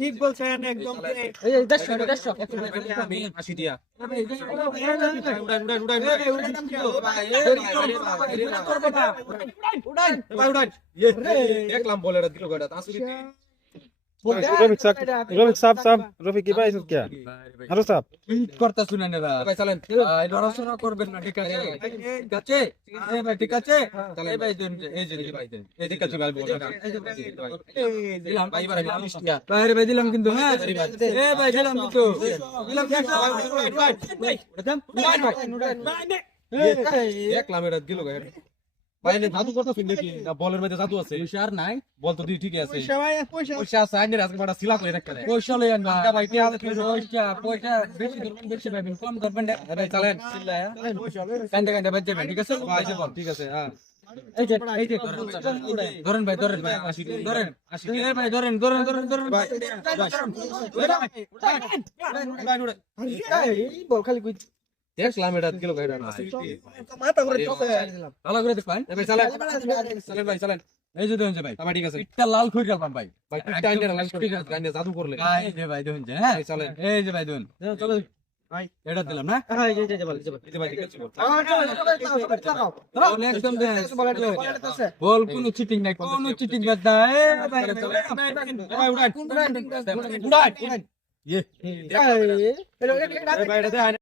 ঠিক বলছেন একদম। এই 150 আমি 80 দিয়া দেখলাম বলে এটা দিল কয়টা তাসুরি রফিক সাহেব সাহেব রফিক কি ভাই क्या হ্যালো সাহেব করতা শুনেন না ভাই চলেন ভাই লড়াচড়া করবেন না ঠিক আছে ঠিক আছে এই ভাই ঠিক আছে এই ভাই দেন এই যে ভাই দেন এই দিকে চলে আসবো দিলাম ভাই এবারে 20 টাকা বাইরে ভাই দিলাম কিন্তু হ্যাঁ এই ভাই দিলাম কিন্তু দিলাম দেখলাম এটা দিল কয়টা ভাই নে জাদু করতে ফিন দেখি না বলের মধ্যে জাদু আছে হুশিয়ার নাই বল তো দি ঠিক আছে পয়সা পয়সা আছে আইনের আজকে বড় সিলা করে রাখতে পয়সা লই আনবা ভাই কে আছে পয়সা বেশি ধরবেন বেশি পাবেন কম ধরবেন না ভাই চলেন চিল্লায়া কান্দে কান্দে বাজে ভাই ঠিক আছে ভাই বল ঠিক আছে হ্যাঁ এই যে ধরেন ভাই ধরেন ভাই ধরেন এই ভাই ধরেন ধরেন ধরেন ধরেন ভাই বল খালি কই দেখলাম এটা দিল কয়টা না মাথা করে চলে ভালো করে দেখবেন ভাই চলেন চলেন ভাই চলেন এই যে দেখুন ভাই ভাই ঠিক আছে একটা লাল খুঁজে গেলাম ভাই ভাই একটা আইনের লাইন করে গানে জাদু করলে এই যে ভাই দেখুন হ্যাঁ ভাই চলেন এই যে ভাই দেখুন চলো ভাই এটা দিলাম না হ্যাঁ এই যে বল এই যে ভাই ঠিক আছে বল বল একদম বল কোনো চিটিং নাই কোনো চিটিং বাদ না ভাই ভাই উড়ান উড়ান ভাই এটা